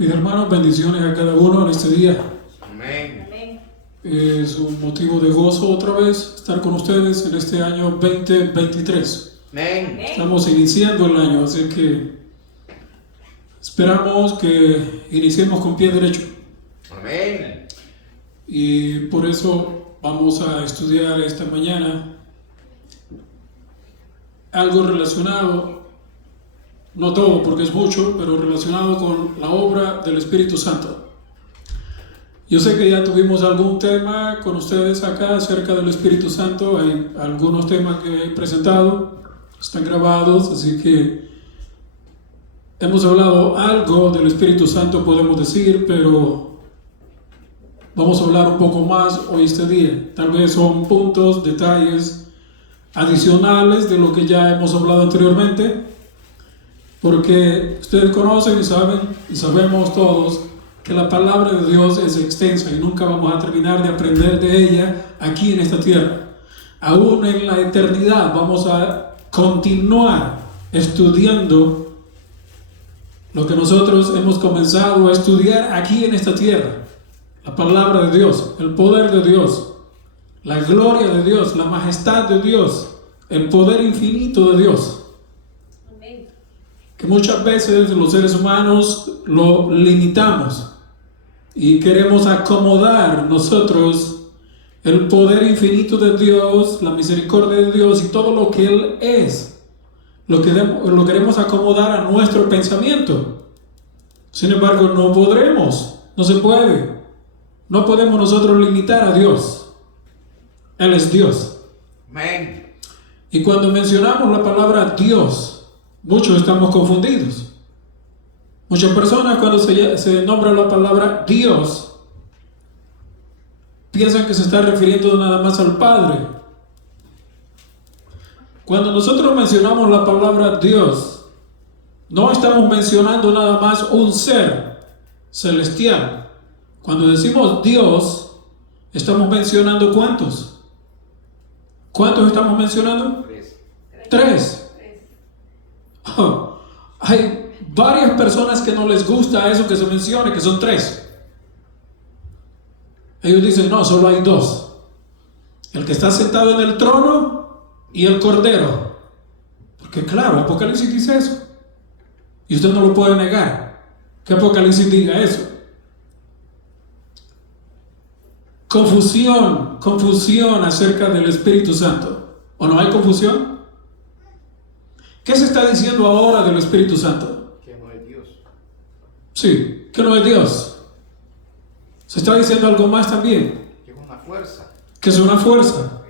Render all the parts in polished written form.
Mis hermanos, bendiciones a cada uno en este día. Amén. Es un motivo de gozo otra vez estar con ustedes en este año 2023. Amén. Estamos iniciando el año, así que esperamos que iniciemos con pie derecho. Amén. Y por eso vamos a estudiar esta mañana algo relacionado, no todo porque es mucho, pero relacionado con la obra del Espíritu Santo. Yo sé que ya tuvimos algún tema con ustedes acá acerca del Espíritu Santo. Hay algunos temas que he presentado, están grabados, así que hemos hablado algo del Espíritu Santo, podemos decir, pero vamos a hablar un poco más hoy este día. Tal vez son puntos, detalles adicionales de lo que ya hemos hablado anteriormente, porque ustedes conocen y saben y sabemos todos que la palabra de Dios es extensa y nunca vamos a terminar de aprender de ella aquí en esta tierra. Aún en la eternidad vamos a continuar estudiando lo que nosotros hemos comenzado a estudiar aquí en esta tierra. La palabra de Dios, el poder de Dios, la gloria de Dios, la majestad de Dios, el poder infinito de Dios. Que muchas veces los seres humanos lo limitamos y queremos acomodar nosotros el poder infinito de Dios, la misericordia de Dios y todo lo que Él es. Lo queremos acomodar a nuestro pensamiento. Sin embargo, no podremos, no se puede. No podemos nosotros limitar a Dios. Él es Dios. Amén. Y cuando mencionamos la palabra Dios, muchos estamos confundidos. Muchas personas cuando se nombra la palabra Dios piensan que se está refiriendo nada más al Padre. Cuando nosotros mencionamos la palabra Dios, no estamos mencionando nada más un ser celestial. Cuando decimos Dios, estamos mencionando ¿cuántos? ¿Cuántos estamos mencionando? Tres. Hay varias personas que no les gusta eso que se mencione, que son tres. Ellos dicen, no, solo hay dos. El que está sentado en el trono y el Cordero. Porque claro, Apocalipsis dice eso. Y usted no lo puede negar. Que Apocalipsis diga eso. Confusión acerca del Espíritu Santo. ¿O no hay confusión? ¿Qué se está diciendo ahora del Espíritu Santo? Que no es Dios. Sí, que no es Dios. Se está diciendo algo más también. Que es una fuerza. Que es una fuerza.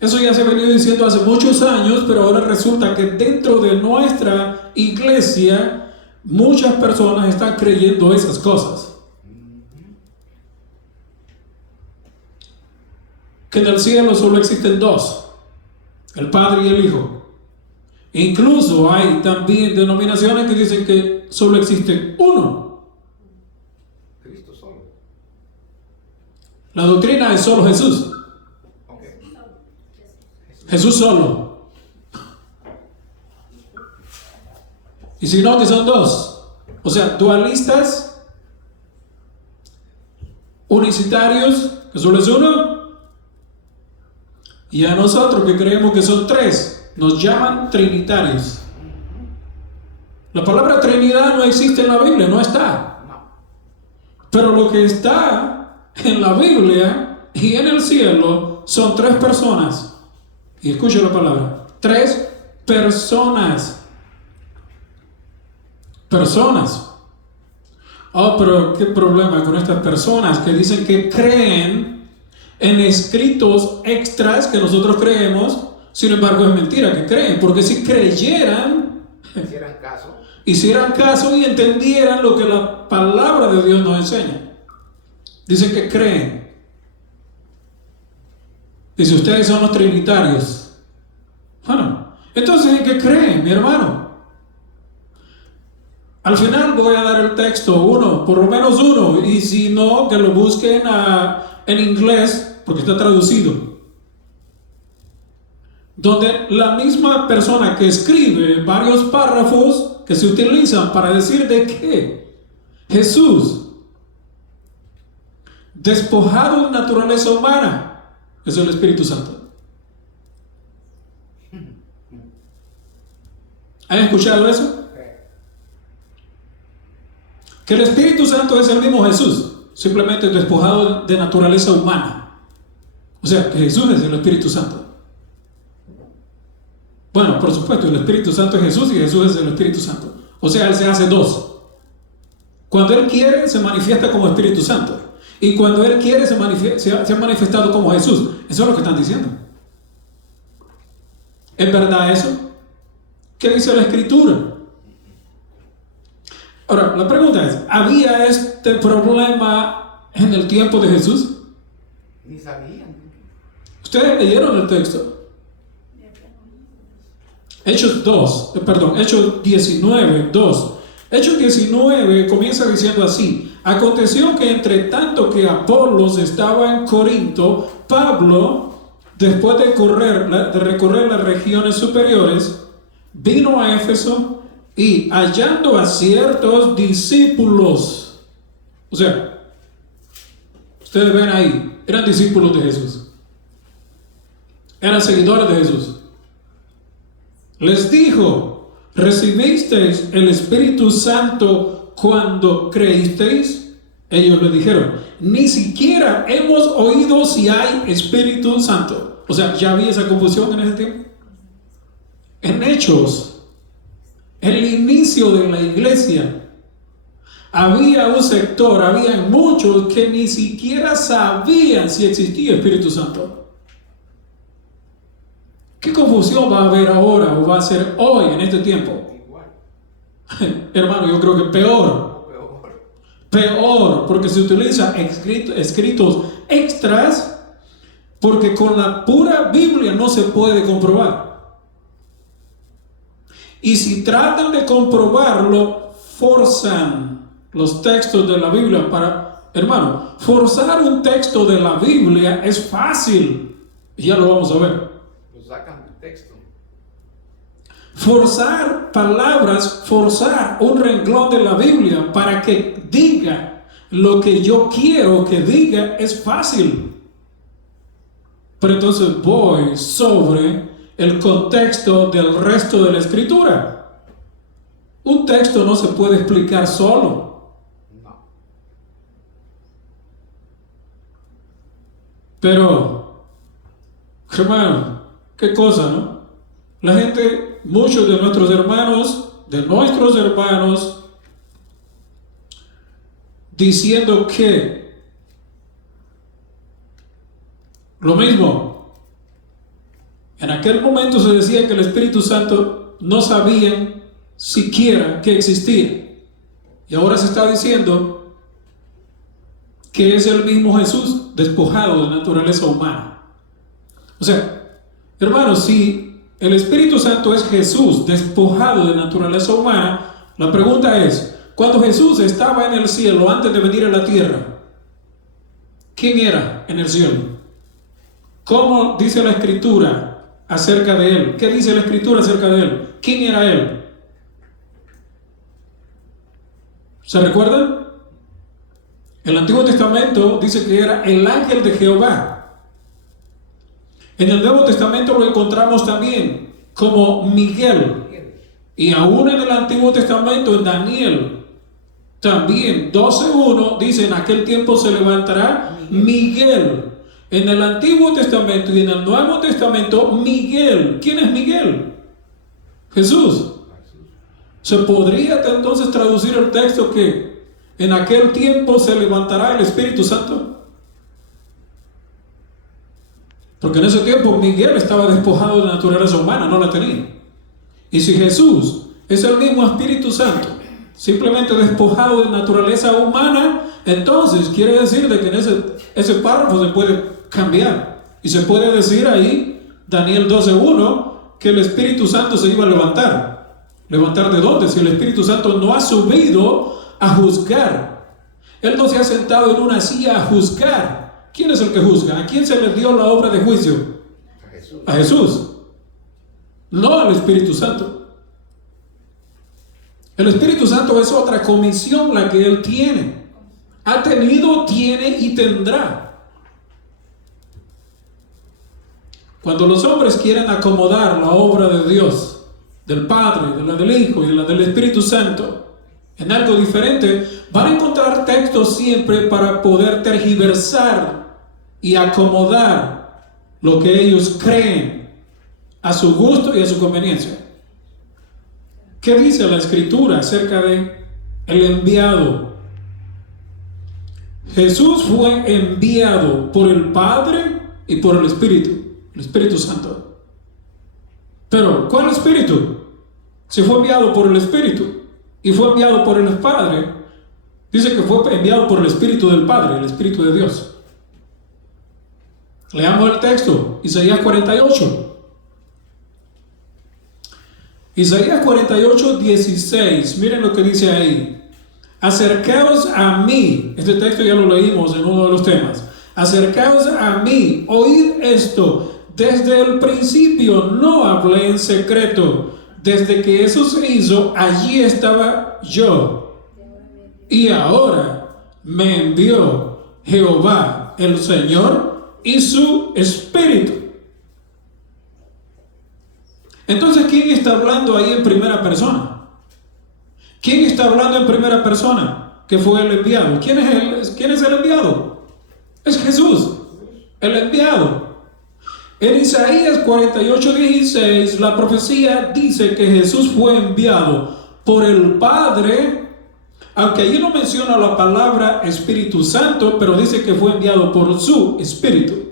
Eso ya se ha venido diciendo hace muchos años, pero ahora resulta que dentro de nuestra iglesia muchas personas están creyendo esas cosas. Que en el cielo solo existen dos, el Padre y el Hijo. Incluso hay también denominaciones que dicen que solo existe uno. Cristo solo. La doctrina es solo Jesús. Okay. Jesús solo. Y si no, que son dos. O sea, dualistas, unicitarios, que solo es uno. Y a nosotros que creemos que son tres, nos llaman trinitarios. La palabra Trinidad no existe en la Biblia, no está. Pero lo que está en la Biblia y en el cielo son tres personas. Y escucha la palabra, tres personas. Personas. Oh, pero qué problema con estas personas que dicen que creen en escritos extras que nosotros creemos. Sin embargo, es mentira que creen, porque si creyeran, hicieran caso y entendieran lo que la palabra de Dios nos enseña. Dicen que creen. Dice, ustedes son los trinitarios. Bueno, entonces, ¿en qué creen, mi hermano? Al final voy a dar el texto, uno, por lo menos uno, y si no, que lo busquen en inglés, porque está traducido. Donde la misma persona que escribe varios párrafos que se utilizan para decir de que Jesús, despojado de naturaleza humana, es el Espíritu Santo. ¿Han escuchado eso? Que el Espíritu Santo es el mismo Jesús, simplemente despojado de naturaleza humana. O sea, que Jesús es el Espíritu Santo. Bueno, por supuesto, el Espíritu Santo es Jesús y Jesús es el Espíritu Santo. O sea, Él se hace dos. Cuando Él quiere, se manifiesta como Espíritu Santo. Y cuando Él quiere, se ha manifestado como Jesús. Eso es lo que están diciendo. ¿Es verdad eso? ¿Qué dice la Escritura? Ahora, la pregunta es, ¿había este problema en el tiempo de Jesús? Ni sabían. Ustedes leyeron el texto. Hechos 19, 2. Hechos 19 comienza diciendo así: aconteció que entre tanto que Apolos estaba en Corinto, Pablo, después de recorrer las regiones superiores, vino a Éfeso y hallando a ciertos discípulos, o sea, ustedes ven ahí, eran discípulos de Jesús, eran seguidores de Jesús. Les dijo: ¿recibisteis el Espíritu Santo cuando creísteis? Ellos le dijeron: ni siquiera hemos oído si hay Espíritu Santo. O sea, ya había esa confusión en ese tiempo. En Hechos, el inicio de la iglesia, había un sector, había muchos que ni siquiera sabían si existía Espíritu Santo. ¿Qué confusión va a haber ahora o va a ser hoy en este tiempo? Igual. Hermano, yo creo que peor. Peor, porque se utilizan escritos extras, porque con la pura Biblia no se puede comprobar. Y si tratan de comprobarlo, forzan los textos de la Biblia para... Hermano, forzar un texto de la Biblia es fácil. Y ya lo vamos a ver. Sacan el texto. Forzar palabras, forzar un renglón de la Biblia para que diga lo que yo quiero que diga es fácil. Pero entonces voy sobre el contexto del resto de la Escritura. Un texto no se puede explicar solo. No. Pero, hermano, qué cosa, ¿no? La gente, muchos de nuestros hermanos, diciendo que lo mismo. En aquel momento se decía que el Espíritu Santo no sabían siquiera que existía. Y ahora se está diciendo que es el mismo Jesús despojado de naturaleza humana. O sea, hermanos, si el Espíritu Santo es Jesús despojado de naturaleza humana, la pregunta es, cuando Jesús estaba en el cielo antes de venir a la tierra, ¿quién era en el cielo? ¿Cómo dice la Escritura acerca de Él? ¿Qué dice la Escritura acerca de Él? ¿Quién era Él? ¿Se recuerdan? El Antiguo Testamento dice que era el ángel de Jehová. En el Nuevo Testamento lo encontramos también como Miguel. Y aún en el Antiguo Testamento, en Daniel, también 12:1 dice: en aquel tiempo se levantará Miguel. En el Antiguo Testamento y en el Nuevo Testamento, Miguel. ¿Quién es Miguel? Jesús. ¿Se podría entonces traducir el texto que en aquel tiempo se levantará el Espíritu Santo? Porque en ese tiempo Miguel estaba despojado de naturaleza humana, no la tenía. Y si Jesús es el mismo Espíritu Santo, simplemente despojado de naturaleza humana, entonces quiere decir de que en ese párrafo se puede cambiar. Y se puede decir ahí, Daniel 12:1, que el Espíritu Santo se iba a levantar. ¿Levantar de dónde? Si el Espíritu Santo no ha subido a juzgar. Él no se ha sentado en una silla a juzgar. ¿Quién es el que juzga? ¿A quién se le dio la obra de juicio? A Jesús. No al Espíritu Santo. El Espíritu Santo es otra comisión la que Él tiene. Ha tenido, tiene y tendrá. Cuando los hombres quieren acomodar la obra de Dios, del Padre, de la del Hijo y de la del Espíritu Santo, en algo diferente, van a encontrar textos siempre para poder tergiversar y acomodar lo que ellos creen a su gusto y a su conveniencia. ¿Qué dice la Escritura acerca de el enviado? Jesús fue enviado por el Padre y por el Espíritu Santo. Pero, ¿cuál Espíritu? Si fue enviado por el Espíritu y fue enviado por el Padre, dice que fue enviado por el Espíritu del Padre, el Espíritu de Dios. Leamos el texto, Isaías 48. Isaías 48, 16, miren lo que dice ahí. Acercaos a mí, este texto ya lo leímos en uno de los temas. Acercaos a mí, oíd esto, desde el principio no hablé en secreto, desde que eso se hizo, allí estaba yo. Y ahora me envió Jehová, el Señor, y su Espíritu. Entonces, ¿quién está hablando ahí en primera persona? ¿Quién está hablando en primera persona? Que fue el enviado. ¿Quién es el enviado? Es Jesús, el enviado. En Isaías 48, 16, la profecía dice que Jesús fue enviado por el Padre, aunque allí no menciona la palabra Espíritu Santo, pero dice que fue enviado por su Espíritu.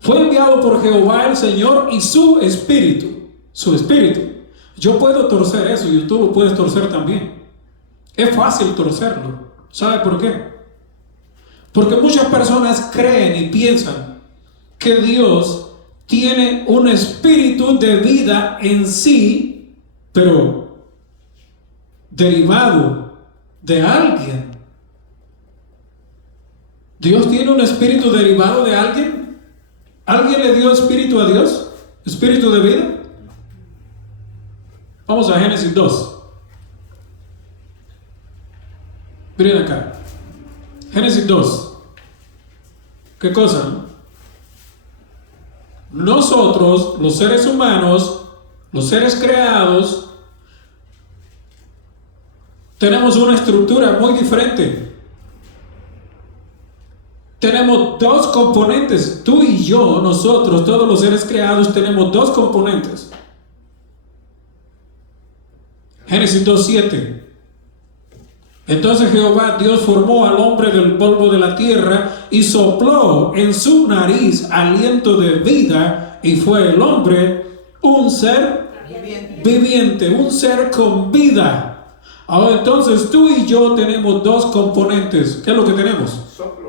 Fue enviado por Jehová el Señor y su Espíritu. Su Espíritu. Yo puedo torcer eso y tú lo puedes torcer también. Es fácil torcerlo. ¿Sabe por qué? Porque muchas personas creen y piensan que Dios tiene un espíritu de vida en sí, pero derivado de alguien. ¿Dios tiene un espíritu derivado de alguien? ¿Alguien le dio espíritu a Dios? ¿Espíritu de vida? Vamos a Génesis 2. Miren acá. Génesis 2. ¿Qué cosa? Nosotros, los seres humanos, los seres creados, tenemos una estructura muy diferente. Tenemos dos componentes. Tú y yo, nosotros, todos los seres creados, tenemos dos componentes. Génesis 2:7. Entonces Jehová Dios formó al hombre del polvo de la tierra y sopló en su nariz aliento de vida, y fue el hombre un ser viviente, un ser con vida. Ahora entonces tú y yo tenemos dos componentes. ¿Qué es lo que tenemos? Soplo.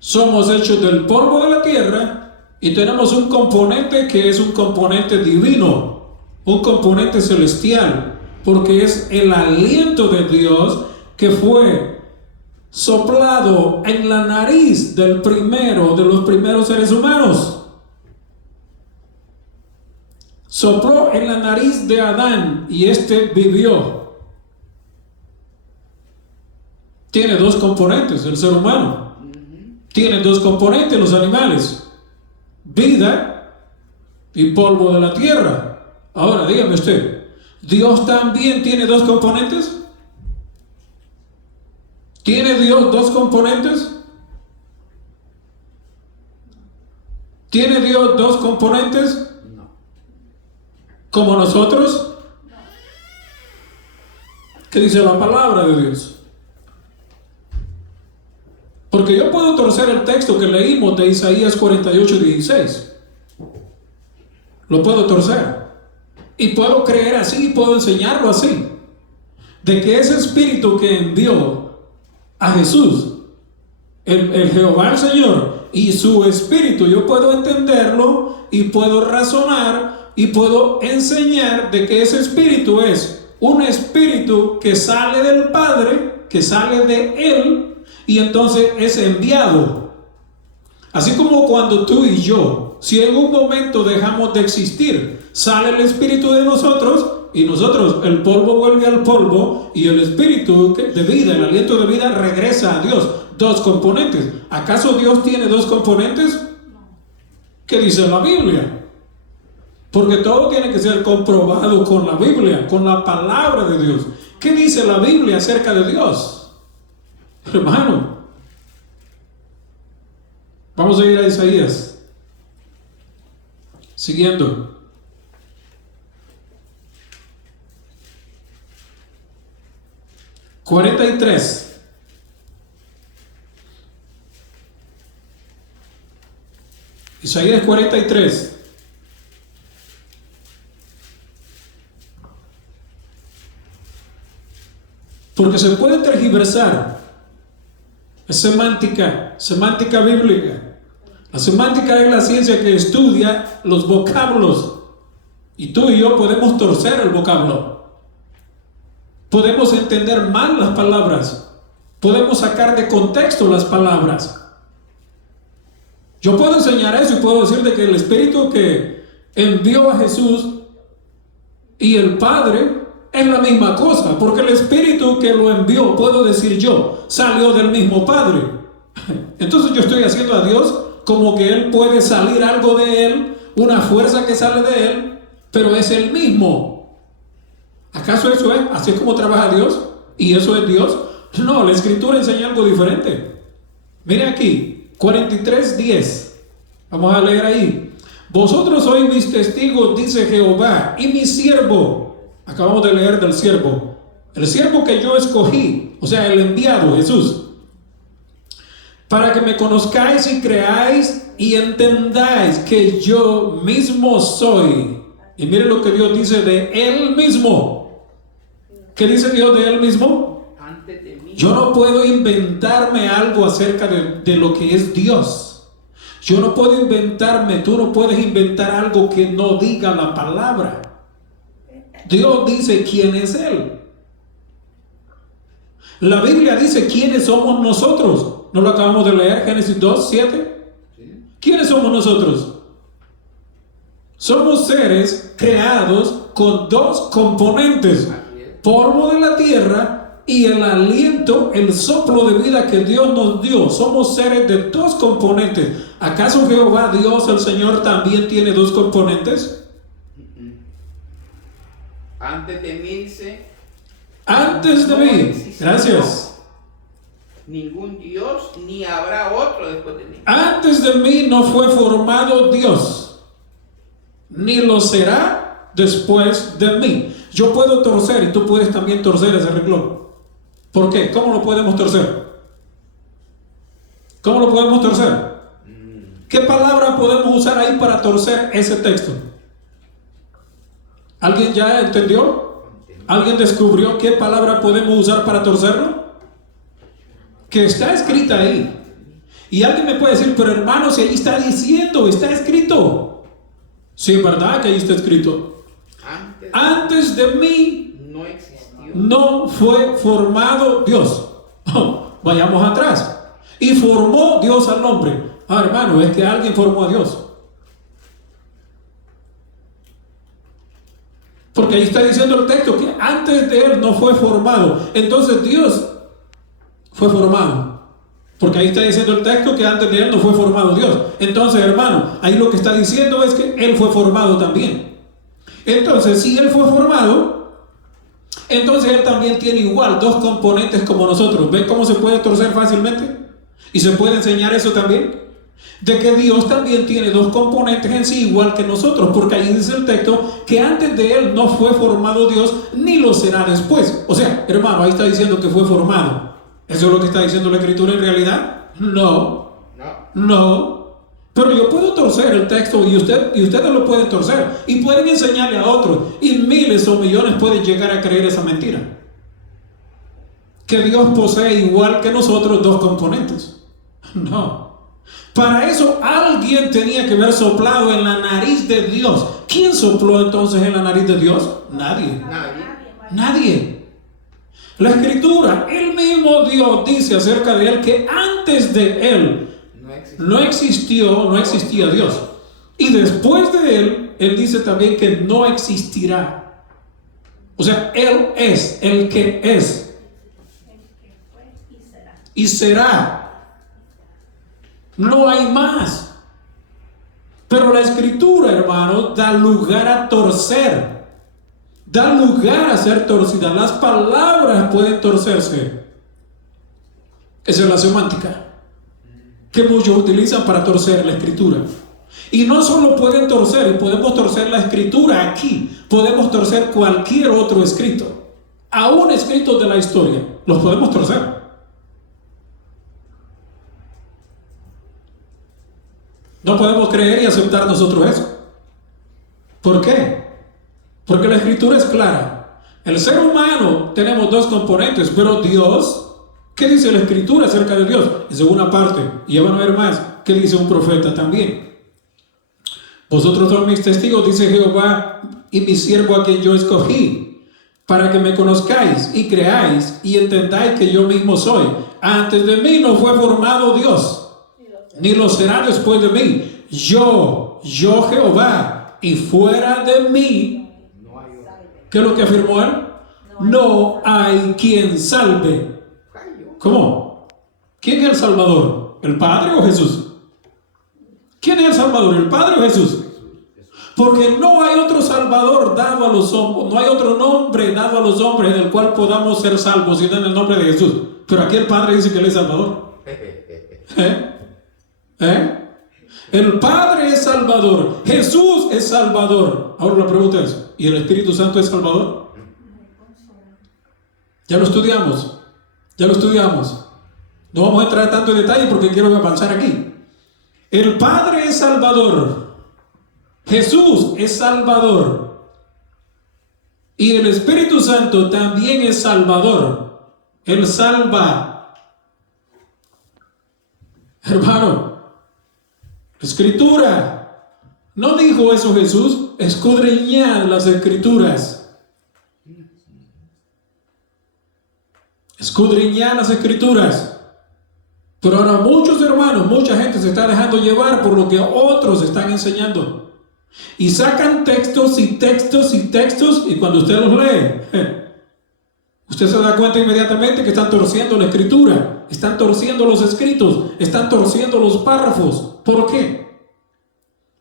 Somos hechos del polvo de la tierra y tenemos un componente que es un componente divino, un componente celestial, porque es el aliento de Dios que fue soplado en la nariz del primero de los primeros seres humanos. Sopló en la nariz de Adán y éste vivió. Tiene dos componentes el ser humano. Tiene dos componentes los animales: vida y polvo de la tierra. Ahora dígame usted, ¿Dios también tiene dos componentes? ¿Tiene Dios dos componentes? ¿Tiene Dios dos componentes? No. ¿Como nosotros? ¿Qué dice la palabra de Dios? Porque yo puedo torcer el texto que leímos de Isaías 48, 16. Lo puedo torcer. Y puedo creer así, y puedo enseñarlo así. De que ese espíritu que envió a Jesús, el Jehová el Señor, y su espíritu, yo puedo entenderlo y puedo razonar y puedo enseñar de que ese espíritu es un espíritu que sale del Padre, que sale de Él, y entonces es enviado. Así como cuando tú y yo, si en un momento dejamos de existir, sale el espíritu de nosotros y nosotros, el polvo vuelve al polvo y el espíritu de vida, el aliento de vida regresa a Dios. Dos componentes. ¿Acaso Dios tiene dos componentes? ¿Qué dice la Biblia? Porque todo tiene que ser comprobado con la Biblia, con la palabra de Dios. ¿Qué dice la Biblia acerca de Dios? Hermano, vamos a ir a Isaías. Siguiendo. (43) Isaías 43. Porque se puede tergiversar. Es semántica bíblica. La semántica es la ciencia que estudia los vocablos. Y tú y yo podemos torcer el vocablo. Podemos entender mal las palabras. Podemos sacar de contexto las palabras. Yo puedo enseñar eso y puedo decirte que el Espíritu que envió a Jesús y el Padre es la misma cosa, porque el Espíritu que lo envió, puedo decir yo, salió del mismo Padre. Entonces yo estoy haciendo a Dios como que Él puede salir algo de Él, una fuerza que sale de Él, pero es el mismo. ¿Acaso eso es? ¿Así es como trabaja Dios? ¿Y eso es Dios? No, la Escritura enseña algo diferente. Mire aquí. 43:10. Vamos a leer ahí. Vosotros sois mis testigos, dice Jehová, y mi siervo. Acabamos de leer del siervo. El siervo que yo escogí, o sea, el enviado, Jesús. Para que me conozcáis y creáis y entendáis que yo mismo soy. Y mire lo que Dios dice de Él mismo. ¿Qué dice Dios de Él mismo? Yo no puedo inventarme algo acerca de lo que es Dios. Yo no puedo inventarme, tú no puedes inventar algo que no diga la palabra. Dios dice quién es Él. La Biblia dice quiénes somos nosotros. ¿No lo acabamos de leer? Génesis 2:7. ¿Quiénes somos nosotros? Somos seres creados con dos componentes: polvo de la tierra y el aliento, el soplo de vida que Dios nos dio. Somos seres de dos componentes. ¿Acaso Jehová Dios, el Señor, también tiene dos componentes? Antes de mí dice. Antes de mí. Gracias. Ningún Dios, ni habrá otro después de mí. Antes de mí no fue formado Dios, ni lo será después de mí. Yo puedo torcer y tú puedes también torcer ese renglón. ¿Por qué? ¿Cómo lo podemos torcer? ¿Cómo lo podemos torcer? ¿Qué palabra podemos usar ahí para torcer ese texto? ¿Alguien ya entendió? ¿Alguien descubrió qué palabra podemos usar para torcerlo? Que está escrita ahí. Y alguien me puede decir, pero hermano, si ahí está diciendo, está escrito. Sí, es verdad que ahí está escrito. Antes de mí no fue formado Dios. Vayamos atrás. Y formó Dios al hombre. Hermano, es que alguien formó a Dios. Porque ahí está diciendo el texto que antes de Él no fue formado. Entonces Dios fue formado. Porque ahí está diciendo el texto que antes de Él no fue formado Dios. Entonces, hermano, ahí lo que está diciendo es que Él fue formado también. Entonces, si Él fue formado, entonces Él también tiene igual dos componentes como nosotros. ¿Ven cómo se puede torcer fácilmente? Y se puede enseñar eso también. De que Dios también tiene dos componentes en sí igual que nosotros. Porque ahí dice el texto que antes de Él no fue formado Dios, ni lo será después. O sea, hermano, ahí está diciendo que fue formado. ¿Eso es lo que está diciendo la Escritura en realidad? No. Pero yo puedo torcer el texto y ustedes lo pueden torcer y pueden enseñarle a otros, y miles o millones pueden llegar a creer esa mentira, que Dios posee igual que nosotros dos componentes. No. Para eso alguien tenía que haber soplado en la nariz de Dios. ¿Quién sopló entonces en la nariz de Dios? Nadie. La Escritura, el mismo Dios dice acerca de Él que antes de Él no existía Dios. Y después de Él dice también que no existirá. O sea, Él es el que es. El que fue y será. Y será. No hay más. Pero la Escritura, hermanos, da lugar a torcer. Da lugar a ser torcida. Las palabras pueden torcerse. Esa es la semántica que muchos utilizan para torcer la Escritura. Y no solo pueden torcer, y podemos torcer la Escritura aquí, podemos torcer cualquier otro escrito, aún escritos de la historia, los podemos torcer. No podemos creer y aceptar nosotros eso. ¿Por qué? Porque la Escritura es clara. El ser humano tenemos dos componentes, pero Dios, ¿qué dice la Escritura acerca de Dios? Es una parte, y ya van a ver más, ¿qué dice un profeta también? Vosotros sois mis testigos, dice Jehová, y mi siervo a quien yo escogí, para que me conozcáis y creáis y entendáis que yo mismo soy. Antes de mí no fue formado Dios, ni lo será después de mí. Yo Jehová, y fuera de mí, ¿qué es lo que afirmó él? No hay quien salve. ¿Cómo? ¿Quién es el Salvador? ¿El Padre o Jesús? ¿Quién es el Salvador? ¿El Padre o Jesús? Porque no hay otro Salvador dado a los hombres, no hay otro nombre dado a los hombres en el cual podamos ser salvos, sino en el nombre de Jesús. Pero aquí el Padre dice que Él es Salvador. El Padre es Salvador, Jesús es Salvador. Ahora la pregunta es, ¿y el Espíritu Santo es Salvador? Ya lo estudiamos. No vamos a entrar tanto en detalle porque quiero avanzar aquí. El Padre es Salvador, Jesús es Salvador, y el Espíritu Santo también es Salvador. Él salva. Hermano, la Escritura no dijo eso Jesús. Escudriñad las Escrituras. Escudriñad las Escrituras. Pero ahora muchos hermanos, mucha gente se está dejando llevar por lo que otros están enseñando. Y sacan textos y textos y textos, y cuando usted los lee, usted se da cuenta inmediatamente que están torciendo la Escritura, están torciendo los escritos, están torciendo los párrafos. ¿Por qué?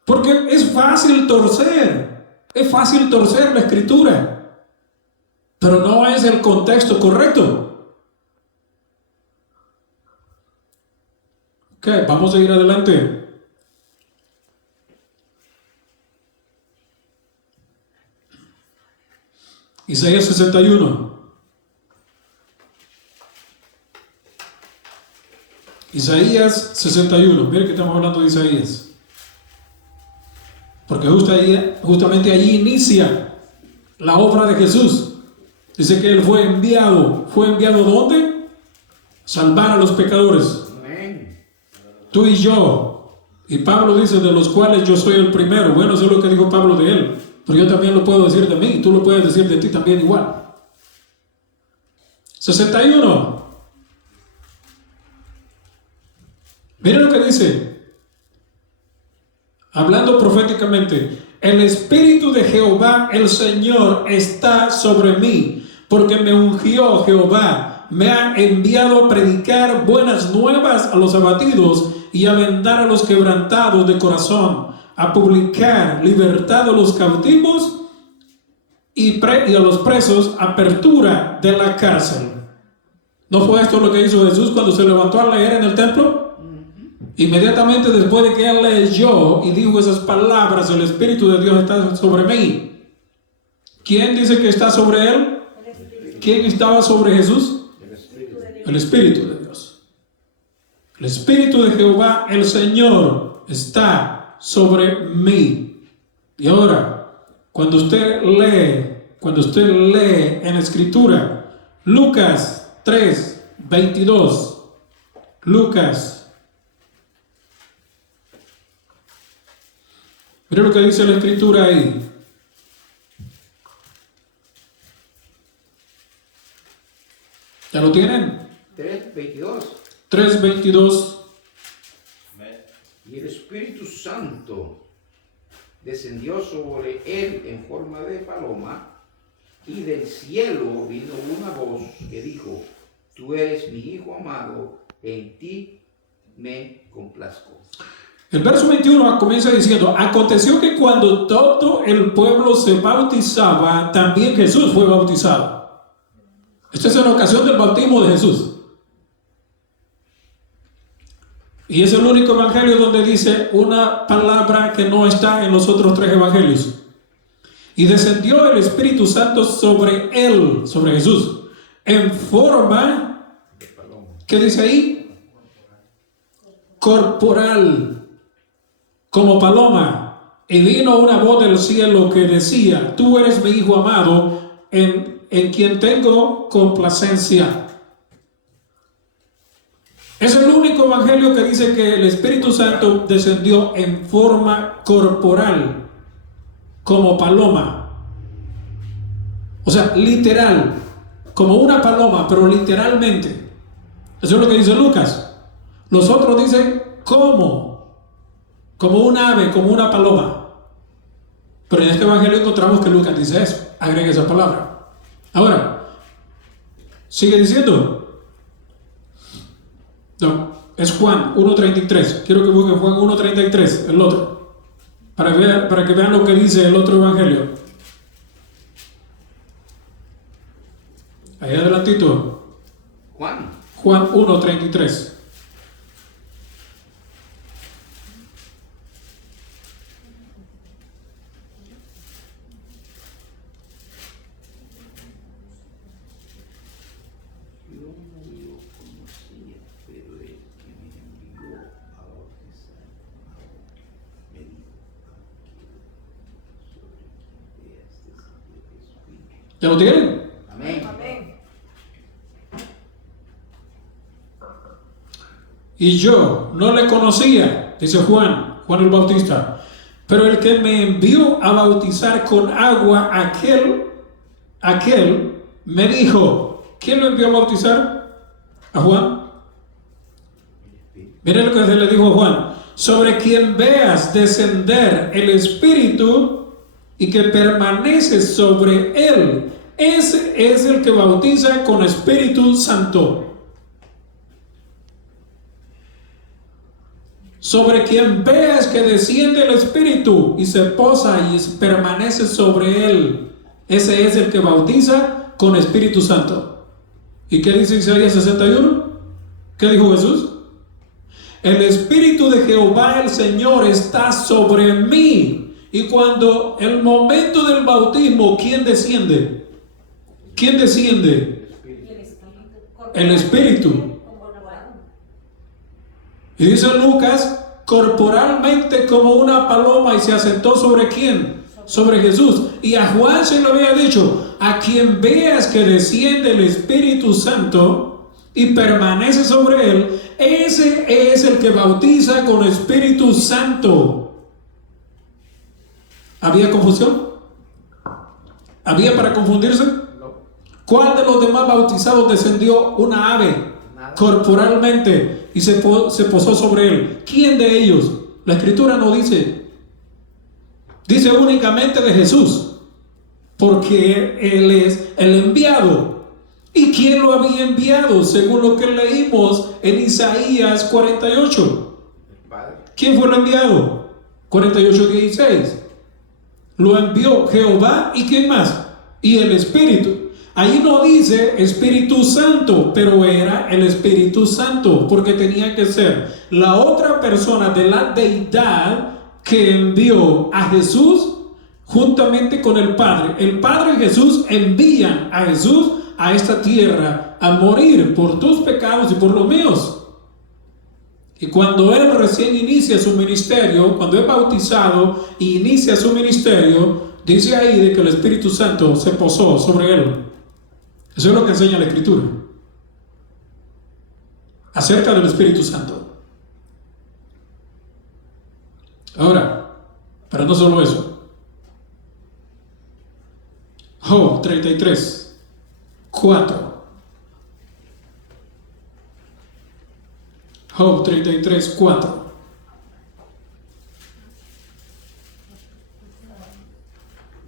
Porque es fácil torcer la Escritura, pero no es el contexto correcto. Ok, vamos a ir adelante. Isaías 61. Isaías 61. Mire que estamos hablando de Isaías. Porque justamente allí inicia la obra de Jesús. Dice que Él fue enviado. ¿Fue enviado ¿dónde? Salvar a los pecadores. Tú y yo. Y Pablo dice, de los cuales yo soy el primero. Bueno, eso es lo que dijo Pablo de él. Pero yo también lo puedo decir de mí. Tú lo puedes decir de ti también igual. 61. Miren lo que dice. Hablando proféticamente. El Espíritu de Jehová, el Señor, está sobre mí. Porque me ungió Jehová. Me ha enviado a predicar buenas nuevas a los abatidos y a vendar a los quebrantados de corazón, a publicar libertad a los cautivos y a los presos, apertura de la cárcel. ¿No fue esto lo que hizo Jesús cuando se levantó a leer en el templo? Inmediatamente después de que él leyó y dijo esas palabras, el Espíritu de Dios está sobre mí. ¿Quién dice que está sobre él? ¿Quién estaba sobre Jesús? El Espíritu de Dios. El Espíritu de Jehová, el Señor, está sobre mí. Y ahora, cuando usted lee en la Escritura, Lucas 3:22, Lucas, mire lo que dice la Escritura ahí. ¿Ya lo tienen? 3:22. 3:22. Y el Espíritu Santo descendió sobre él en forma de paloma, Y del cielo vino una voz que dijo, tú eres mi hijo amado, en ti me complazco. El verso 21 comienza diciendo, aconteció que cuando todo el pueblo se bautizaba, también Jesús fue bautizado. Esta es en ocasión del bautismo de Jesús. Y es el único evangelio donde dice una palabra que no está en los otros 3 evangelios. Y descendió el Espíritu Santo sobre él, sobre Jesús, en forma, ¿qué dice ahí? Corporal, como paloma. Y vino una voz del cielo que decía, tú eres mi hijo amado, en quien tengo complacencia. Es el único evangelio que dice que el Espíritu Santo descendió en forma corporal, como paloma. O sea, literal, como una paloma, pero literalmente. Eso es lo que dice Lucas. Los otros dicen como un ave, como una paloma. Pero en este evangelio encontramos que Lucas dice eso, agrega esa palabra. Ahora, sigue diciendo. No, es Juan 1.33. Quiero que busquen Juan 1.33, el otro, para que vean lo que dice el otro evangelio. Ahí adelantito. Juan. Juan 1.33. ¿Ya lo tienen? Amén. Amén. Y yo no le conocía, dice Juan el Bautista, pero el que me envió a bautizar con agua, aquel me dijo, ¿quién lo envió a bautizar? ¿A Juan? Miren lo que se le dijo a Juan, sobre quien veas descender el Espíritu y que permanece sobre él, ese es el que bautiza con Espíritu Santo. Sobre quien veas que desciende el Espíritu y se posa y permanece sobre él, ese es el que bautiza con Espíritu Santo. ¿Y qué dice Isaías 61? ¿Qué dijo Jesús? El Espíritu de Jehová el Señor está sobre mí. Y cuando el momento del bautismo, ¿quién desciende? ¿Quién desciende? El Espíritu. Y dice Lucas, corporalmente como una paloma, y se asentó sobre ¿quién? Sobre Jesús. Y a Juan se le había dicho, a quien veas que desciende el Espíritu Santo y permanece sobre él, ese es el que bautiza con Espíritu Santo. ¿Había confusión? ¿Había para confundirse? ¿Cuál de los demás bautizados descendió una ave corporalmente y se posó sobre él? ¿Quién de ellos? La Escritura no dice. Dice únicamente de Jesús, porque él es el enviado. ¿Y quién lo había enviado? Según lo que leímos en Isaías 48. ¿Quién fue el enviado? 48:16. Lo envió Jehová, ¿y quién más? Y el Espíritu. Ahí no dice Espíritu Santo, pero era el Espíritu Santo, porque tenía que ser la otra persona de la deidad que envió a Jesús juntamente con el Padre. El Padre y Jesús envían a Jesús a esta tierra a morir por tus pecados y por los míos. Y cuando él recién inicia su ministerio, cuando es bautizado y inicia su ministerio, dice ahí de que el Espíritu Santo se posó sobre él. Eso es lo que enseña la Escritura acerca del Espíritu Santo. Ahora, pero no solo eso. Job 33:4. Job 33:4.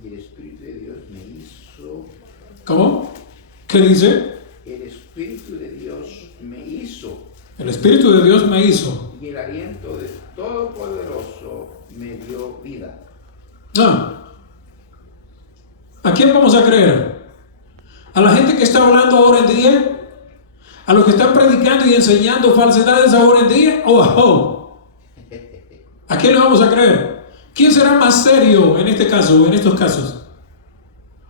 Y el Espíritu de Dios me hizo ¿Cómo? ¿Qué dice? El Espíritu de Dios me hizo, El Espíritu de Dios me hizo. y el aliento de Todopoderoso me dio vida. No. ¿A quién vamos a creer? ¿A la gente que está hablando ahora en día? ¿A los que están predicando y enseñando falsedades ahora en día? ¿O a Job? ¿A quién le vamos a creer? ¿Quién será más serio en este caso, en estos casos?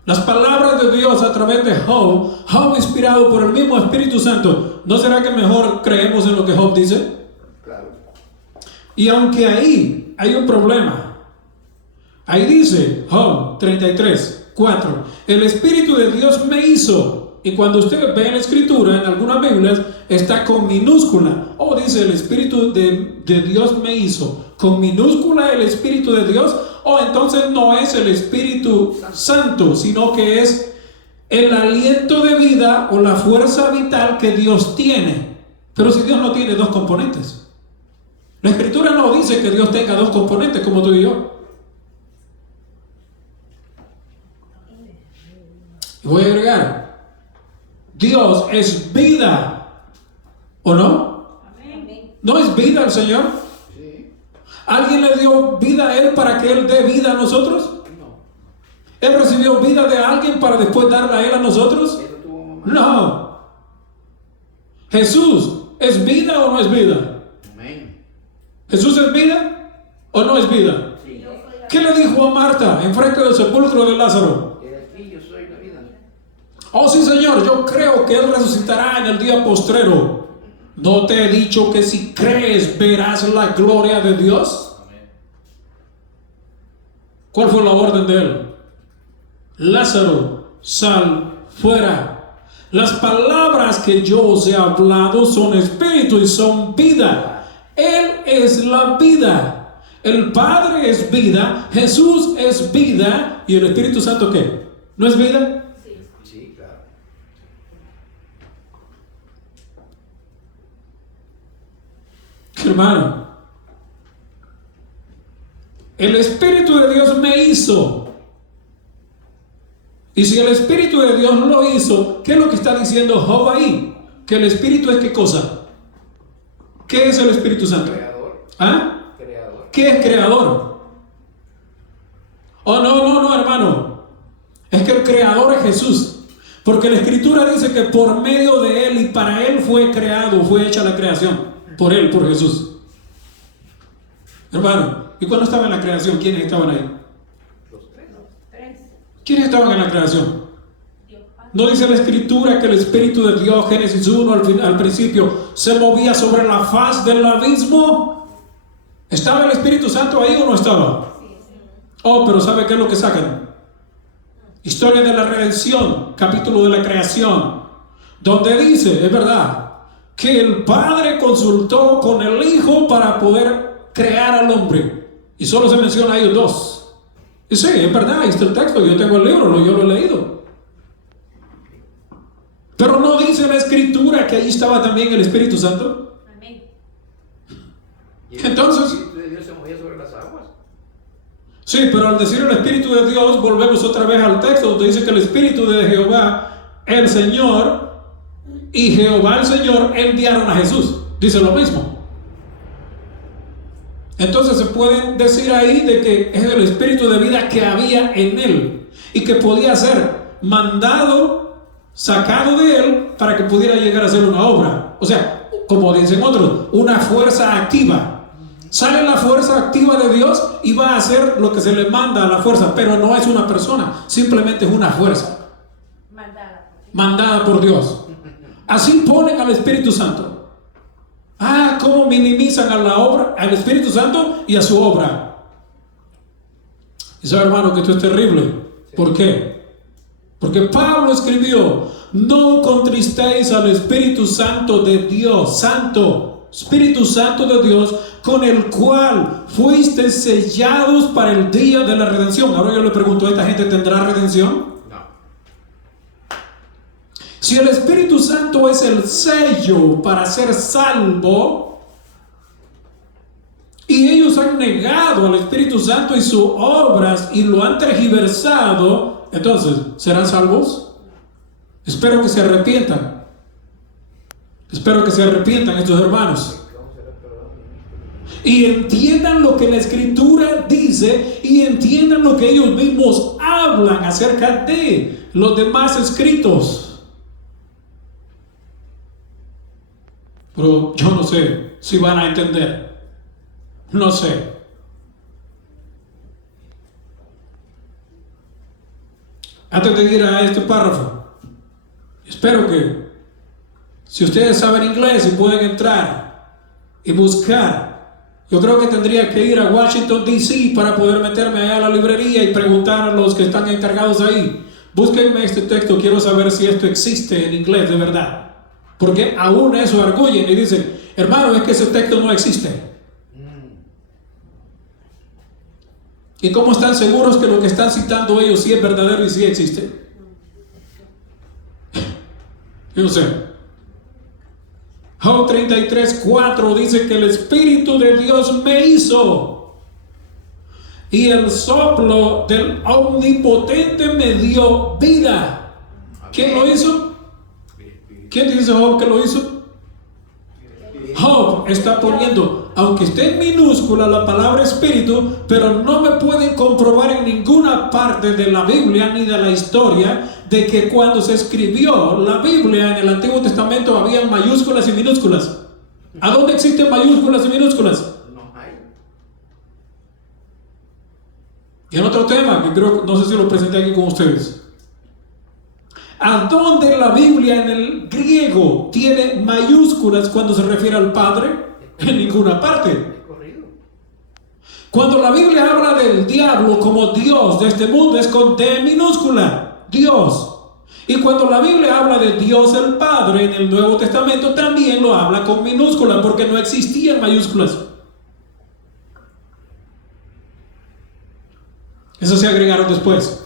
Las palabras de Dios a través de Job, Job inspirado por el mismo Espíritu Santo. ¿No será que mejor creemos en lo que Job dice? Claro. Y aunque ahí hay un problema, ahí dice Job 33:4, el Espíritu de Dios me hizo. Y cuando usted ve en la escritura, en algunas Biblias, está con minúscula. Dice el Espíritu de Dios me hizo. Con minúscula el Espíritu de Dios. Entonces no es el Espíritu Santo, sino que es el aliento de vida o la fuerza vital que Dios tiene. Pero si Dios no tiene dos componentes. La escritura no dice que Dios tenga dos componentes como tú y yo. Y voy a agregar, Dios es vida, ¿o no? Amén. ¿No es vida el Señor? Sí. ¿Alguien le dio vida a Él para que Él dé vida a nosotros? No. ¿Él recibió vida de alguien para después darla a Él a nosotros? Eso tuvo mamá. No. ¿Jesús es vida o no es vida? Amén. ¿Jesús es vida o no es vida? Sí. Yo soy la ¿Qué le dijo a Marta en frente del sepulcro de Lázaro? He aquí, yo soy la vida. Sí, Señor, yo creo que Él resucitará en el día postrero. ¿No te he dicho que si crees verás la gloria de Dios? ¿Cuál fue la orden de Él? Lázaro, sal fuera. Las palabras que yo os he hablado son espíritu y son vida. Él es la vida. El Padre es vida. Jesús es vida. ¿Y el Espíritu Santo qué? ¿No es vida? Sí. Sí, claro. Hermano, el Espíritu de Dios me hizo. Y si el Espíritu de Dios lo hizo, ¿qué es lo que está diciendo Job ahí? Que el Espíritu es ¿qué cosa? ¿Qué es el Espíritu Santo? Creador. ¿Ah? Creador. ¿Qué es creador? No, hermano. Es que el creador es Jesús. Porque la Escritura dice que por medio de Él y para Él fue creado, fue hecha la creación. Por Él, por Jesús. Hermano, ¿y cuando estaba en la creación, quiénes estaban ahí? Los tres. Los tres. ¿Quiénes estaban en la creación? Dios Padre. ¿No dice la Escritura que el Espíritu de Dios, Génesis 1 al principio, se movía sobre la faz del abismo? ¿Estaba el Espíritu Santo ahí o no estaba? Sí, sí. Pero ¿sabe qué es lo que sacan? Historia de la redención, capítulo de la creación, donde dice, es verdad, que el Padre consultó con el Hijo para poder crear al hombre. Y solo se menciona a ellos dos. Y sí, es verdad, ahí está el texto, yo tengo el libro, yo lo he leído. Pero no dice la Escritura que ahí estaba también el Espíritu Santo. Amén. Y el Entonces- Espíritu de Dios se movía sobre las aguas. Sí, pero al decir el Espíritu de Dios, volvemos otra vez al texto donde dice que el Espíritu de Jehová, el Señor, y Jehová el Señor enviaron a Jesús. Dice lo mismo. Entonces se puede decir ahí de que es el Espíritu de vida que había en Él y que podía ser mandado, sacado de Él para que pudiera llegar a hacer una obra. O sea, como dicen otros, una fuerza activa. Sale la fuerza activa de Dios y va a hacer lo que se le manda a la fuerza, pero no es una persona, simplemente es una fuerza mandada por Dios. Así ponen al Espíritu Santo. Cómo minimizan a la obra, al Espíritu Santo y a su obra. Y sabe, hermano, que esto es terrible. ¿Por qué? Porque Pablo escribió: no contristéis al Espíritu Santo de Dios, Espíritu Santo de Dios, con el cual fuisteis sellados para el día de la redención. Ahora yo le pregunto, ¿esta gente tendrá redención? No. Si el Espíritu Santo es el sello para ser salvo, y ellos han negado al Espíritu Santo y sus obras y lo han tergiversado, entonces, ¿serán salvos? Espero que se arrepientan. Espero que se arrepientan estos hermanos. Y entiendan lo que la Escritura dice y entiendan lo que ellos mismos hablan acerca de los demás escritos. Pero yo no sé si van a entender. No sé. Antes de ir a este párrafo, espero que si ustedes saben inglés y pueden entrar y buscar, yo creo que tendría que ir a Washington, D.C. para poder meterme allá a la librería y preguntar a los que están encargados ahí. Búsquenme este texto, quiero saber si esto existe en inglés de verdad. Porque aún eso arguyen y dicen, hermano, es que ese texto no existe. ¿Y cómo están seguros que lo que están citando ellos sí es verdadero y sí existe? Yo no sé. Job 33:4 dice que el Espíritu de Dios me hizo y el soplo del Omnipotente me dio vida. ¿Quién lo hizo? ¿Quién dice Job que lo hizo? Job está poniendo, aunque esté en minúscula la palabra espíritu, pero no me pueden comprobar en ninguna parte de la Biblia ni de la historia de que cuando se escribió la Biblia en el Antiguo Testamento había mayúsculas y minúsculas. ¿A dónde existen mayúsculas y minúsculas? No hay. Y en otro tema que creo, no sé si lo presenté aquí con ustedes. ¿A dónde la Biblia en el griego tiene mayúsculas cuando se refiere al Padre? En ninguna parte. Cuando la Biblia habla del diablo como Dios de este mundo es con D minúscula, Dios. Y cuando la Biblia habla de Dios el Padre en el Nuevo Testamento también lo habla con minúscula porque no existían mayúsculas. Eso se agregaron después.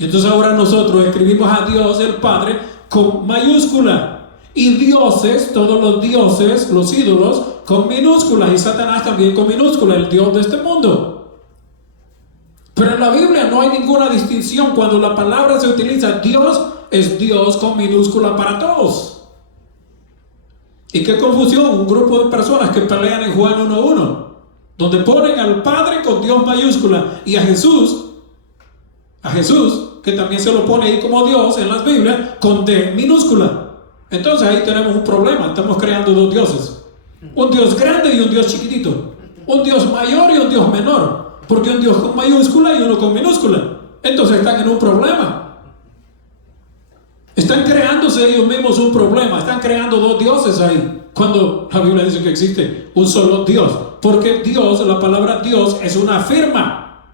Y entonces ahora nosotros escribimos a Dios el Padre con mayúscula. Y dioses, todos los dioses, los ídolos, con minúsculas. Y Satanás también con minúscula, el Dios de este mundo. Pero en la Biblia no hay ninguna distinción. Cuando la palabra se utiliza, Dios es Dios con minúscula para todos. Y qué confusión, un grupo de personas que pelean en Juan 1:1, donde ponen al Padre con Dios mayúscula y a Jesús, que también se lo pone ahí como Dios en las Biblias, con D minúscula. Entonces ahí tenemos un problema, estamos creando dos dioses. Un Dios grande y un Dios chiquitito. Un Dios mayor y un Dios menor. Porque un Dios con mayúscula y uno con minúscula. Entonces están en un problema. Están creándose ellos mismos un problema. Están creando dos dioses ahí. Cuando la Biblia dice que existe un solo Dios. Porque Dios, la palabra Dios es una firma,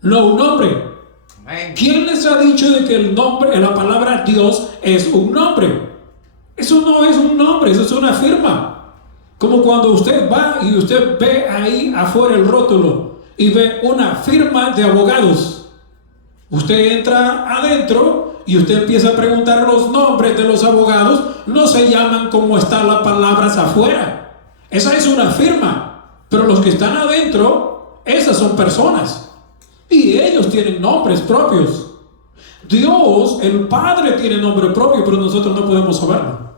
no un nombre. ¿Quién les ha dicho de que el nombre, la palabra Dios es un nombre? Eso no es un nombre, eso es una firma. Como cuando usted va y usted ve ahí afuera el rótulo y ve una firma de abogados. Usted entra adentro y usted empieza a preguntar los nombres de los abogados. No se llaman como están las palabras afuera. Esa es una firma. Pero los que están adentro, esas son personas. Y ellos tienen nombres propios. Dios, el Padre, tiene nombre propio, pero nosotros no podemos saberlo.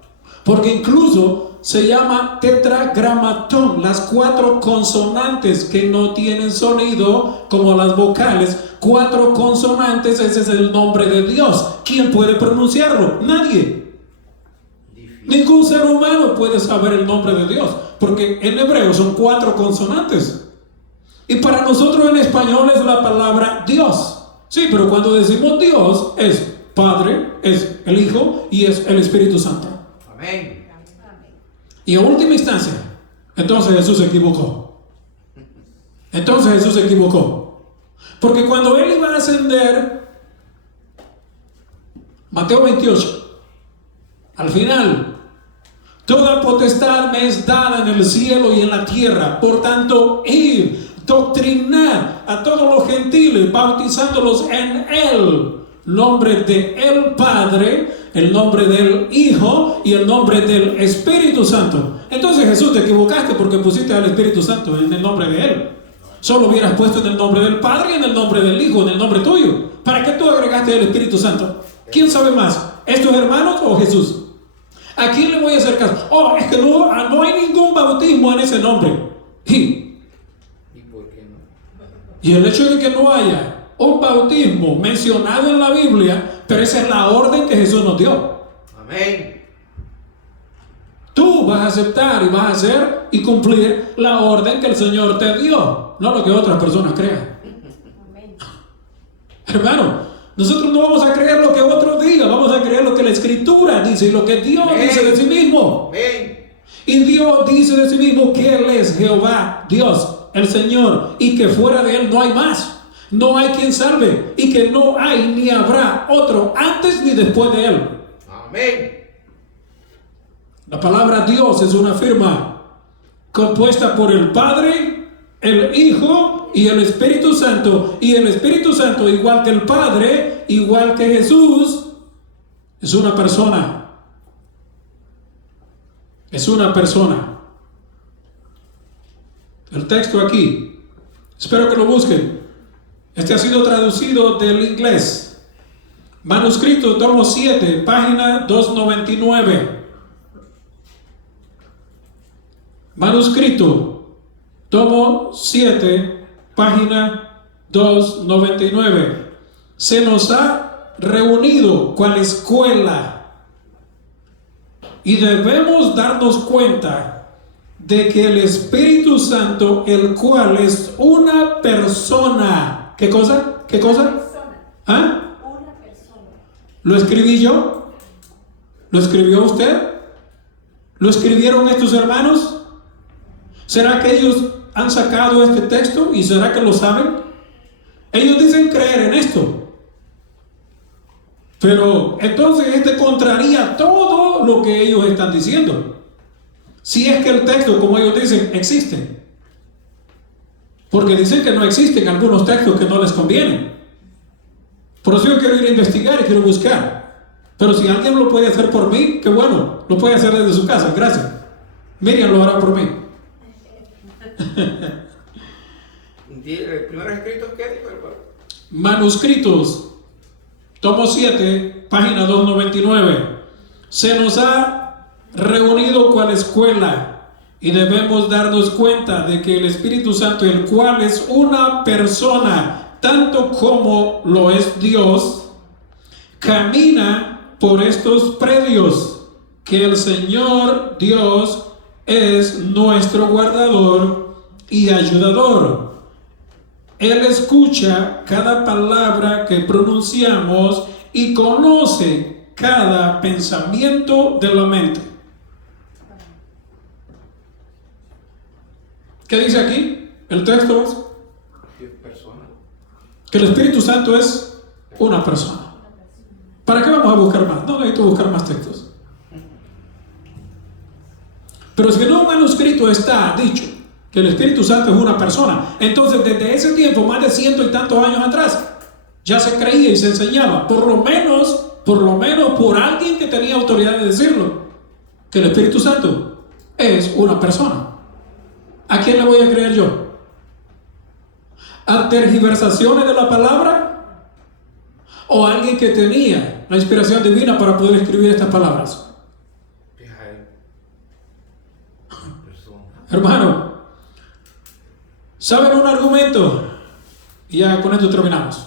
Porque incluso se llama tetragramatón, las 4 consonantes que no tienen sonido como las vocales. 4 consonantes, ese es el nombre de Dios. ¿Quién puede pronunciarlo? Nadie. Ningún ser humano puede saber el nombre de Dios, porque en hebreo son 4 consonantes. Y para nosotros en español es la palabra Dios. Sí, pero cuando decimos Dios es Padre, es el Hijo y es el Espíritu Santo. Amén. Y en última instancia, entonces Jesús se equivocó. Porque cuando Él iba a ascender, Mateo 28, al final, toda potestad me es dada en el cielo y en la tierra. Por tanto, id, doctrinar a todos los gentiles, bautizándolos en el nombre de el Padre, el nombre del Hijo y el nombre del Espíritu Santo. Entonces Jesús, te equivocaste porque pusiste al Espíritu Santo en el nombre de Él. Solo hubieras puesto en el nombre del Padre y en el nombre del Hijo, en el nombre tuyo. ¿Para qué tú agregaste el Espíritu Santo? ¿Quién sabe más? ¿Estos hermanos o Jesús? ¿A quién le voy a hacer caso? Oh, es que no hay ningún bautismo en ese nombre. ¿Y por qué no? Y el hecho de que no haya un bautismo mencionado en la Biblia, pero esa es la orden que Jesús nos dio. Amén. Tú vas a aceptar y vas a hacer y cumplir la orden que el Señor te dio, no lo que otras personas crean. Amén. Hermano, nosotros no vamos a creer lo que otros digan, vamos a creer lo que la Escritura dice y lo que Dios dice de sí mismo. Amén. Y Dios dice de sí mismo que Él es Jehová, Dios, el Señor, y que fuera de Él no hay más. No hay quien salve, y que no hay ni habrá otro antes ni después de Él. Amén. La palabra Dios es una firma compuesta por el Padre, el Hijo y el Espíritu Santo. Y el Espíritu Santo, igual que el Padre, igual que Jesús, es una persona. Es una persona. El texto aquí, espero que lo busquen. Este ha sido traducido del inglés. Manuscrito, tomo 7, página 299. Manuscrito, tomo 7, página 299. Se nos ha reunido cual escuela y debemos darnos cuenta de que el Espíritu Santo, el cual es una persona. ¿Qué cosa? ¿Qué cosa? ¿Ah? Una persona. ¿Lo escribí yo? ¿Lo escribió usted? ¿Lo escribieron estos hermanos? ¿Será que ellos han sacado este texto y será que lo saben? Ellos dicen creer en esto, pero entonces este contraría todo lo que ellos están diciendo. Si es que el texto, como ellos dicen, existe. Porque dicen que no existen algunos textos que no les convienen. Por eso yo quiero ir a investigar y quiero buscar. Pero si alguien lo puede hacer por mí, qué bueno, lo puede hacer desde su casa, gracias. Miriam lo hará por mí. ¿El primer escrito qué dijo, hermano? Manuscritos, tomo 7, página 299. Se nos ha reunido cual escuela y debemos darnos cuenta de que el Espíritu Santo, el cual es una persona, tanto como lo es Dios, camina por estos predios, que el Señor Dios es nuestro guardador y ayudador. Él escucha cada palabra que pronunciamos y conoce cada pensamiento de la mente. ¿Qué dice aquí? El texto es que el Espíritu Santo es una persona. ¿Para qué vamos a buscar más? No necesito buscar más textos. Pero si en un manuscrito está dicho que el Espíritu Santo es una persona, entonces desde ese tiempo, más de 100 y tantos años atrás, ya se creía y se enseñaba, por lo menos por alguien que tenía autoridad de decirlo, que el Espíritu Santo es una persona. ¿A quién le voy a creer yo? ¿A tergiversaciones de la palabra? ¿O a alguien que tenía la inspiración divina para poder escribir estas palabras? Hermano, ¿saben un argumento? Y ya con esto terminamos.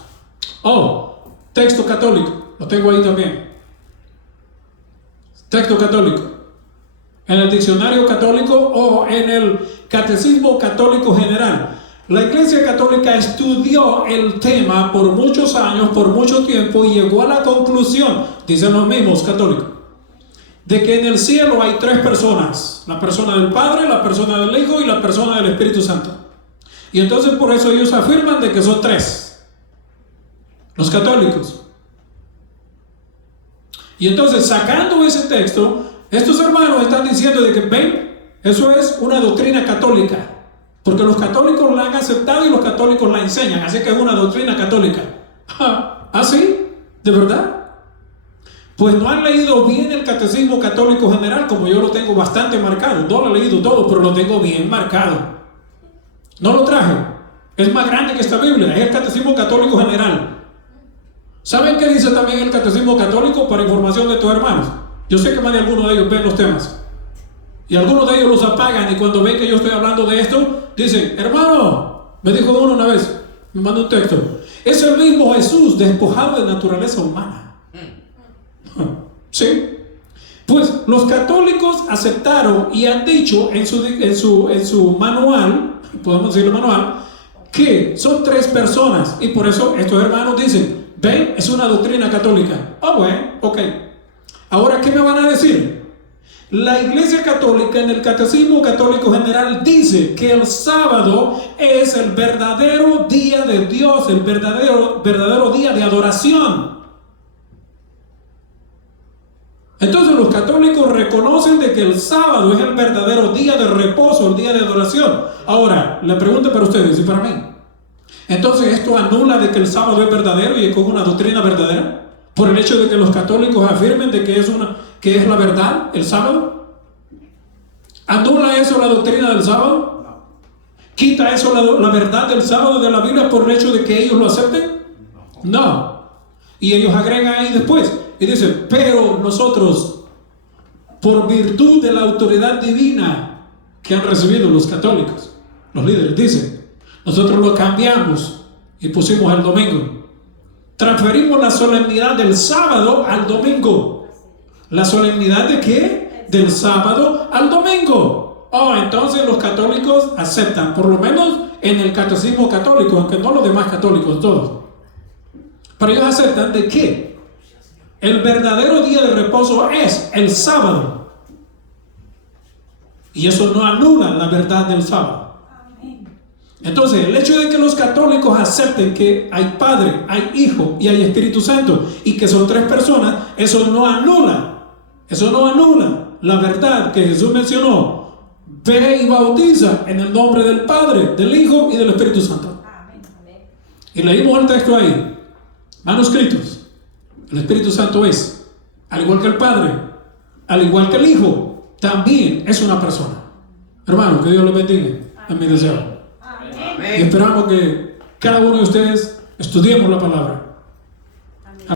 Texto católico, lo tengo ahí también. Texto católico. En el diccionario católico o en el catecismo católico general. La Iglesia Católica estudió el tema por muchos años, por mucho tiempo, y llegó a la conclusión, dicen los mismos católicos, de que en el cielo hay 3 personas: la persona del Padre, la persona del Hijo y la persona del Espíritu Santo. Y entonces por eso ellos afirman de que son 3, los católicos. Y entonces, sacando ese texto, estos hermanos están diciendo de que, ven, eso es una doctrina católica, porque los católicos la han aceptado y los católicos la enseñan, así que es una doctrina católica. ¿Ah, sí? ¿De verdad? Pues no han leído bien el catecismo católico general, como yo lo tengo bastante marcado. No lo he leído todo, pero lo tengo bien marcado. No lo traje. Es más grande que esta Biblia. Es el catecismo católico general. ¿Saben qué dice también el Catecismo Católico para información de tus hermanos? Yo sé que más de algunos de ellos ven los temas. Y algunos de ellos los apagan y cuando ven que yo estoy hablando de esto, dicen, hermano, me dijo uno una vez, me mandó un texto, es el mismo Jesús despojado de naturaleza humana. ¿Sí? Pues los católicos aceptaron y han dicho en su manual, podemos decirlo manual, que son 3 personas y por eso estos hermanos dicen, ven, es una doctrina católica. Ah, bueno, ok. Ahora, ¿qué me van a decir? La Iglesia Católica en el Catecismo Católico General dice que el sábado es el verdadero día de Dios, el verdadero día de adoración. Entonces los católicos reconocen de que el sábado es el verdadero día de reposo, el día de adoración. Ahora, la pregunta para ustedes y para mí. Entonces, ¿esto anula de que el sábado es verdadero y es como una doctrina verdadera? Por el hecho de que los católicos afirmen de que es la verdad el sábado. ¿Anula eso la doctrina del sábado? ¿Quita eso la verdad del sábado de la Biblia por el hecho de que ellos lo acepten? No. Y ellos agregan ahí después y dicen, pero nosotros, por virtud de la autoridad divina que han recibido los católicos, los líderes dicen, nosotros lo cambiamos y pusimos el domingo. Transferimos la solemnidad del sábado al domingo. ¿La solemnidad de qué? Del sábado al domingo. Oh, entonces los católicos aceptan, por lo menos en el catecismo católico, aunque no los demás católicos todos. Pero ellos aceptan de que el verdadero día de reposo es el sábado. Y eso no anula la verdad del sábado. Entonces, el hecho de que los católicos acepten que hay Padre, hay Hijo y hay Espíritu Santo y que son 3 personas, eso no anula la verdad que Jesús mencionó. Ve y bautiza en el nombre del Padre, del Hijo y del Espíritu Santo. Y leímos el texto ahí, manuscritos. El Espíritu Santo es, al igual que el Padre, al igual que el Hijo, también es una persona. Hermanos, que Dios les bendiga, es mi deseo. Y esperamos que cada uno de ustedes estudiemos la palabra